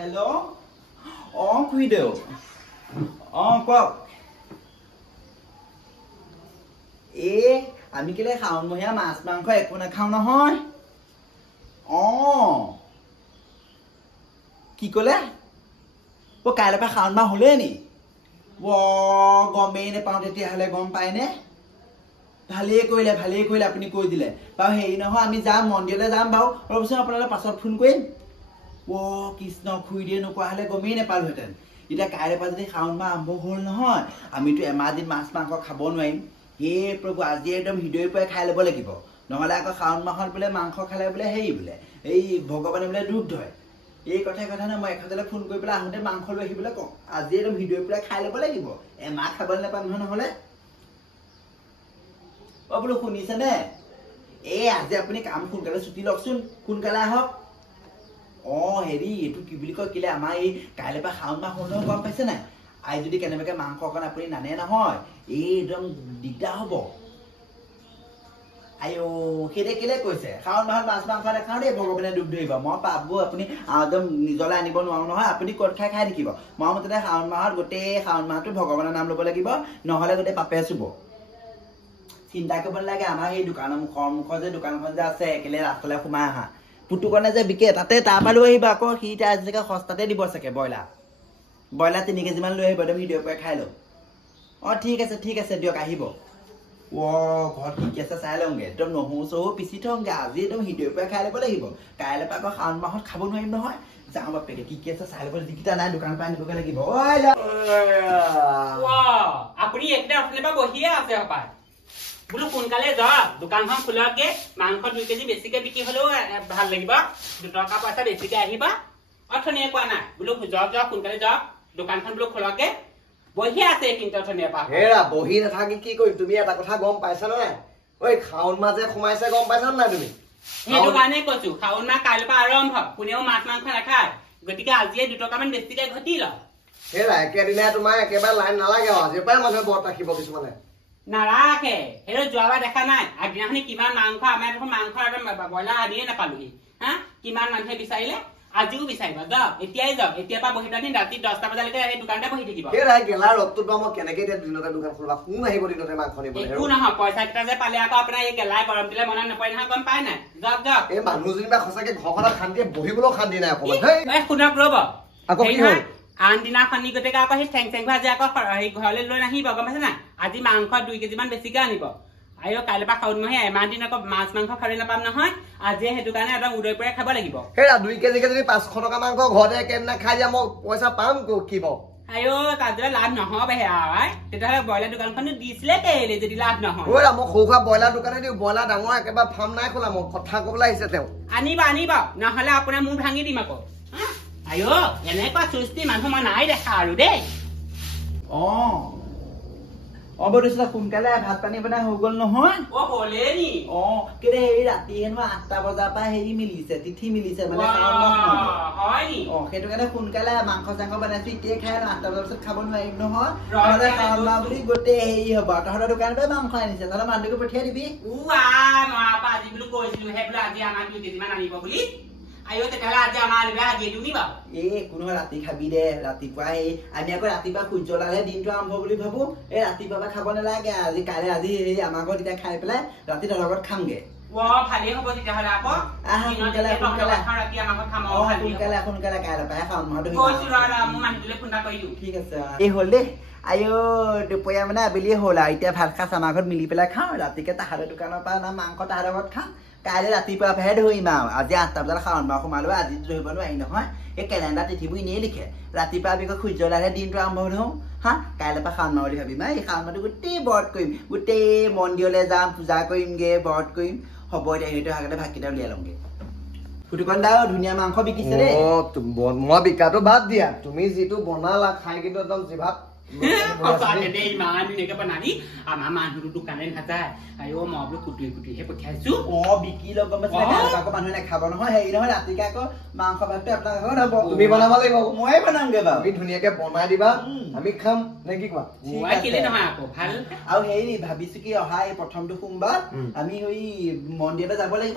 Hello? খুইদেউ কওক আমি কেলে শাওনমহীয়া মাছ মাংস একো নাখাওঁ নহয় কি ক'লে কাইলৈৰ পৰা শাওন মাহ হ'লেই নি গমেই নাপাওঁ তেতিয়াহ'লে গম পায়নে ভালেই কৰিলে আপুনি কৈ দিলে বাৰু হেৰি নহয় আমি যাম মন্দিৰলৈ যাম বাৰু ৰ'বচোন আপোনালৈ পাছত ফোন কৰিম কৃষ্ণ খুইদেউ নোকোৱা হ'লে গমেই নাপালোহেঁতেন এতিয়া কাইলৈৰ পৰা যদি শাওন মাহ আৰম্ভ হ'ল নহয় আমিতো এমাহ দিন মাছ মাংস খাব নোৱাৰিম হে প্ৰভু আজি একদম হৃদয়ৰ পৰাই খাই ল'ব লাগিব নহ'লে আকৌ শাওন মাহত বোলে মাংস খালে বোলে হেৰি বোলে এই ভগৱানে বোলে দুখ ধৰে এই কথাই নহয় মই এখেতলৈ ফোন কৰি পেলাই আহোঁতে মাংস লৈ আহিবলৈ কওঁ আজি একদম হৃদয়ৰ পৰাই খাই ল'ব লাগিব এমাহ খাবলৈ নাপাম নহয় নহ'লে বোলো শুনিছেনে আজি আপুনি কাম সোনকালে ছুটি লওকচোন সোনকালে আহক হেৰি এইটো কি বুলি কয় কেলে আমাৰ এই কাইলৈৰ পৰা শাওন মাহ হ'ল গম পাইছে নাই আই যদি কেনেবাকৈ মাংস অকণ আপুনি নানে নহয় একদম দিগদাৰ হ'ব সেইদে কেলে কৈছে শাওন মাহত মাছ মাংস নাখাওঁ দেই ভগৱানে দুখ ধৰিব মই পাবো আপুনি একদম নিজলৈ আনিব নোৱাৰো নহয় আপুনি ক'ত খাই থাকিব মই মতে শাওন মাহত গোটেই শাওন মাহটো ভগৱানৰ নাম ল'ব লাগিব নহ'লে গোটেই পাপে চুব চিন্তা কৰিব নালাগে আমাৰ সেই দোকানৰ মুখৰ যে দোকানখন যে আছে একেলে ৰাস্তালৈ সোমাই আহা পুতুকনে যে বিকে তাতে তাৰপৰা লৈ আহিব আকৌ সি এতিয়া আজিলৈকে সস্তাতে দিব চাগে ব্ৰইলাৰ 3 কেজিমান লৈ আহিব একদম হৃদয়ৰ পৰাই খাই লওঁ ঠিক আছে দিয়ক আহিব ঘৰত কি আছে চাই লওঁগে একদম নহৰু চহু পিচি থওঁগে আজি একদম হৃদয়ৰ পৰাই খাই ল'ব লাগিব কাইলৈ পৰা আকৌ শাওন মাহত খাব নোৱাৰিম নহয় যাওঁ বাপেকে কি আছে চাই ল'ব যিকেইটা নাই দোকানৰ পৰা আনিবগৈ লাগিব আপুনি এইকেইটা অথনিৰ পৰা বহিয়ে আছে হপায় বোলো সোনকালে যাওক দোকানখন খোলকগে মাংস 2 কেজি বেছিকে বিক্ৰী হ'লেও ভাল লাগিব 2 টকা পইচা বেছিকে আহিবা অথনিয়ে কোৱা নাই বোলো যাওক সোনকালে যাওক দোকানখন বোলো খোলকগে বহি আছে কিন্তু অথনিয়ে পৰা বহি নাথাকি কি কৰিম তুমি এটা কথা গম পাইছা নাই শাওন মাহ যে সোমাইছে গম পাইছা নাই তুমি সেইটো কাৰণে কৈছো শাওন মাহ কাইলৈৰ পৰা আৰম্ভ কোনেও মাছ মাংস নাখায় গতিকে আজিয়ে 2 টকামান বেছিকে ঘটি লওক একেদিনাই তোমাৰ একেবাৰে লাইন নালাগে আজিৰ পৰাই মানুহে ব্ৰত ৰাখিব কিছুমানে নাৰাখে সেইটো যোৱাবাৰ দেখা নাই আগদিনাখনি কিমান মাংস আমাৰ দেখোন মাংস ব্ৰইলাৰ আনিয়ে নাপালোহি কিমান মানুহে বিচাৰিলে আজিও বিচাৰিব যাওক এতিয়াই যাওক এতিয়াৰ পৰা বহি থাকি ৰাতি 10টা বজালৈকে এই দোকানতে বহি থাকিব গেলা ৰ'দটোত মই কেনেকে এতিয়া দিনতে দোকান খুলিবা কোন আহিব দিনতে মাংস নিবলৈ একো নহয় পইচা কেইটা যে পালে আকৌ আপোনাৰ এই গেলাই গৰম দিলে মনত নপৰে নহয় গম পাই নাই যাওক এই মানুহজনী বা সঁচাকে ঘৰখনত শান্তিয়ে বহিবলৈও শান্তি নাই অকমান শুনক ৰ'ব আকৌ কি হ'ল আন দিনা খনি গতিকে আকৌ সেই ঠেং ভাজি আকৌ ঘৰলৈ লৈ নাহিব গম পাইছে নাই আজি মাংস 2 কেজিমান বেছিকে আনিব কাইলৈ পৰা শাওন মাহে এমাহ দিন আকৌ মাছ মাংস খাবলৈ নাপাম নহয় আজি সেইটো কাৰণে একদম উদয় পৰাই খাব লাগিব 2 কেজিকে যদি 500 টকা মাংস ঘৰতে একেদিনা খাই দিয়া মই পইচা পাম কি পাওঁ তাত যদি লাভ নহ'ব তেতিয়াহ'লে ব্ৰইলাৰ দোকানখনো দিছিলে কেলে যদি লাভ নহয় মই সৰু সুৰা ব্ৰইলাৰ দোকানে দিওঁ ব্ৰইলাৰ ডাঙৰ একেবাৰে ফাৰ্ম নাই খোলা মই কথা ক'বলৈ আহিছে তেওঁ আনিব নহ'লে আপোনাৰ মূৰ ভাঙি দিম আকৌ এনেকুৱা চুস্তি মানুহ মই নাই দেখা আৰু দেই বৈদিছিলা সোনকালে ভাত পানী বনাই হৈ গ'ল নহয় কেলে হেৰি ৰাতি হেনো 8টা বজাৰ পৰা হেৰি মিলিছে তিথি মিলিছে মানে সেইটো কাৰণে সোনকালে মাংস চাংস বনাইছো এতিয়াই খাই 8টা বজাৰ পিছত খাব নোৱাৰিম নহয় শাওন মাহ বুলি গোটেই হেৰি হ'ব তহঁতৰ দোকানৰ পৰা মাংস আনিছে নহ'লে মানুহটোকে পঠিয়াই দিবি আজি বোলো কৈছিলো সেই বোলো আজি আমাৰ 2 কেজিমান আনিব বুলি তেতিয়াহ'লে আজি আমাৰ দিয়ে তুমি বাৰু কোনো ৰাতি খাবি দে ৰাতিপুৱা আমি আকৌ ৰাতিপুৱা সূৰ্য ওলালে দিনটো আৰম্ভ বুলি ভাবো ৰাতিপুৱা খাব নালাগে আজি কাইলৈ আজি আমাৰ ঘৰত এতিয়া খাই পেলাই ৰাতি তাৰ লগত খামগে ভালেই হ'ব তেতিয়াহ'লে আকৌ সোনকালে কাইলৈ পাই শাওন মাহটো ঠিক আছে হ'ল দেই দুপৰীয়া মানে আবেলিয়ে হ'ল আৰু এতিয়া ভাত সাজ আমাৰ ঘৰত মিলি পেলাই খাওঁ ৰাতিকে তাহাঁতৰ দোকানৰ পৰা মাংস তাহাঁতৰ ঘৰত খাওঁ কাইলৈ ৰাতিপুৱা পৰাহে ধৰিম আৰু আজি 8টা বজাত শাওন মাহ সোমালো আজি ধৰিব নোৱাৰি নহয় এই কেলেণ্ডাৰ তিথিবোৰ এনেই লিখে ৰাতিপুৱা আমি সূৰ্য ওলালে দিনটো আৰম্ভ ধৰো কাইলৈ পৰা শাওন মাহ বুলি ভাবিম এই শাওন মাহটো গোটেই ব্ৰত কৰিম গোটেই মন্দিৰলৈ যাম পূজা কৰিমগে ব্ৰত কৰিম হ'ব এতিয়া সেইটো আগতে ভাতকেইটা উলিয়াই লওঁগে ফুটুকন দা ধুনীয়া মাংস বিকিছে দেই মই বিকাটো বাদ দিয়া তুমি যিটো বনালা খাই কিন্তু একদম জিভাত ইমান ধুনীয়াকে বনালি আমাৰ মানুহটো দোকানে নাযায় মই বোলো কুটিহে পঠিয়াইছো বিকি লগ গম পাইছে আকৌ মানুহে নাখাব নহয় হেৰি নহয় ৰাতিকে আকৌ মাংস ভাতটো আপোনাৰ ঘৰত হ'ব তুমি বনাব লাগিব ময়ে বনামগে বাৰু তুমি ধুনীয়াকে বনাই দিবা আমি খাম নে কি কোৱা নহয় আকৌ ভাল আৰু হেৰি ভাবিছো কি অহা এই প্ৰথমটো সোমবাৰ আমি মন্দিৰলৈ যাব লাগিব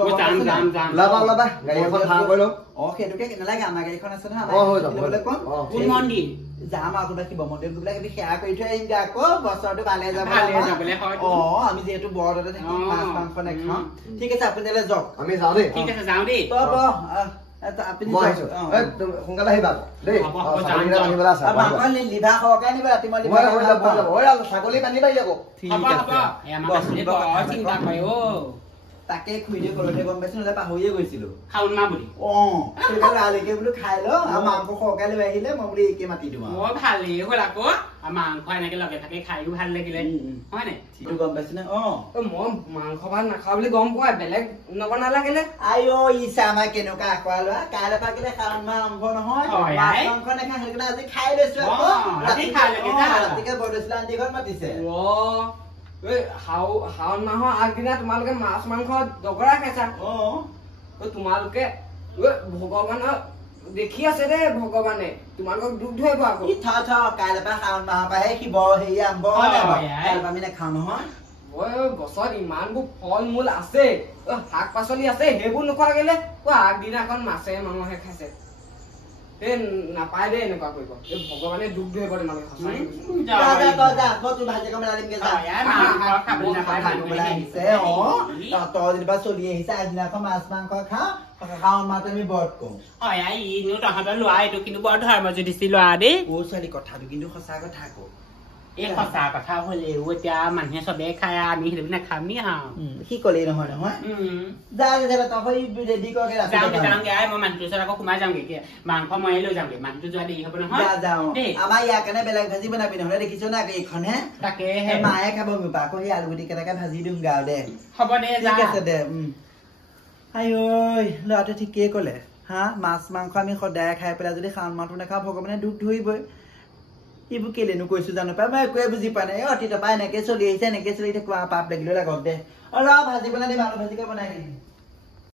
ওলাবা গাড়ী এখন ভাড়া কৰি লওঁ অ সেইটোকে নালাগে আমাৰ গাড়ীখন আছে নহয় কম কোন মন্দিৰ যাম আৰু কিবা শিৱ মন্দিৰ বিলাক সেৱা কৰি থৈ আহিমগে আকৌ বছৰটো ভালে যাব অ আমি যিহেতু বৰদতে থাকিম মাছ মাংস নাখাওঁ ঠিক আছে আপুনি তালৈ যাওক আমি যাওঁ দেই ঠিক আছে যাওঁ দেই আপুনি সোনকালে আহিবা দেই লিভা সহকাৰে নিব ৰাতি মই ছাগলী বান্ধিবা আকৌ চিন্তা কৰে তাকে খুইদে কলতে গম পাইছো নহলে পাহৰিয়ে গৈছিলো শাওণ মাহ বুলি লালিকে বোলো খাই ল আৰু মাংস সহকাৰে লৈ আহিলে মই বোলো একে মাতি দিওঁ ভালেই হ'ল আকৌ মাংস এনেকে লগে থাকে খাইও ভাল লাগিলে হয় নাই সেইটো গম পাইছো নে মই মাংস ভাত নাখাওঁ বুলি গম পোৱা বেলেগ নবনালাগেনে আইঅ ইছা আমাৰ কেনেকুৱা আখৰা লোৱা কাইলৈ পৰা কেলে শাওণ মাহ আৰম্ভ নহয় মাংস নাখাই সেইকাৰণে আজি খাই লৈছো আকৌ ৰাতিকে বৰদৈচিলা আন্টি ঘৰত মাতিছে শাওণ মাহৰ আগদিনা তোমালোকে মাছ মাংস দগৰা খাইছা তোমালোকে ভগৱানৰ দেখি আছে দেই ভগৱানে তোমালোকক দুখ ধৰিব আকৌ কাইলৈ পৰা শাওণ মাহৰ পৰাহে শিৱ হেৰি আৰম্ভ আমি নাখাওঁ নহয় গছত ইমানবোৰ ফল মূল আছে শাক পাচলি আছে সেইবোৰ নোখোৱা গেলে আগদিনাখন মাছে মানুহে খাইছে নাপায় দেই এনেকুৱা কৰিব ভগৱানে দুখ ধৰিব তোমালোকে চলি আহিছে আগদিনাখন মাছ মাংস খাওঁ শাওণ মাহটো আমি ব্ৰত কৰো তহঁতৰ লোৱা এইটো কিন্তু বৰ ধৰ্ম যুধিষ্ঠিৰ লোৱা দেই ছোৱালী কথাটো কিন্তু সঁচা কথা আকৌ এই সঁচা কথা হলেও এতিয়া মানুহে চবে খাই আমি সেইটো নাখাম নি সি কলেই নহয় নহয় মই মানুহটোৰ ওচৰত আকৌ সোমাই যামগে মাংস ময়ে লৈ যামগে মানুহটো যোৱা দেৰি হব নহয় আমাৰ ইয়াৰ কাৰণে বেলেগ ভাজি বনাবি নহলে দেখিছো না এইখনহে তাকে মায়ে খাব মিপা আকৌ সেই আলুগুটি কেইটাকে ভাজি দিম গা দে হ'ব দে ঠিক আছে দে আই ঐ ল'ৰাটো ঠিকেই কলে হা মাছ মাংস আমি সদায় খাই পেলাই যদি শাওণ মাহটো নাখাওঁ ভগৱানে দুখ ধৰিবই এইবোৰ কেলেনো কৈছো জানো পাই মই একোৱে বুজি পোৱা নাই অতি তপা এনেকে চলি আহিছে এনেকে চলি থাকো পাপ লাগিলেও লাগক দে ভাজি বনাই দিম আলু ভাজিকে বনাই দিম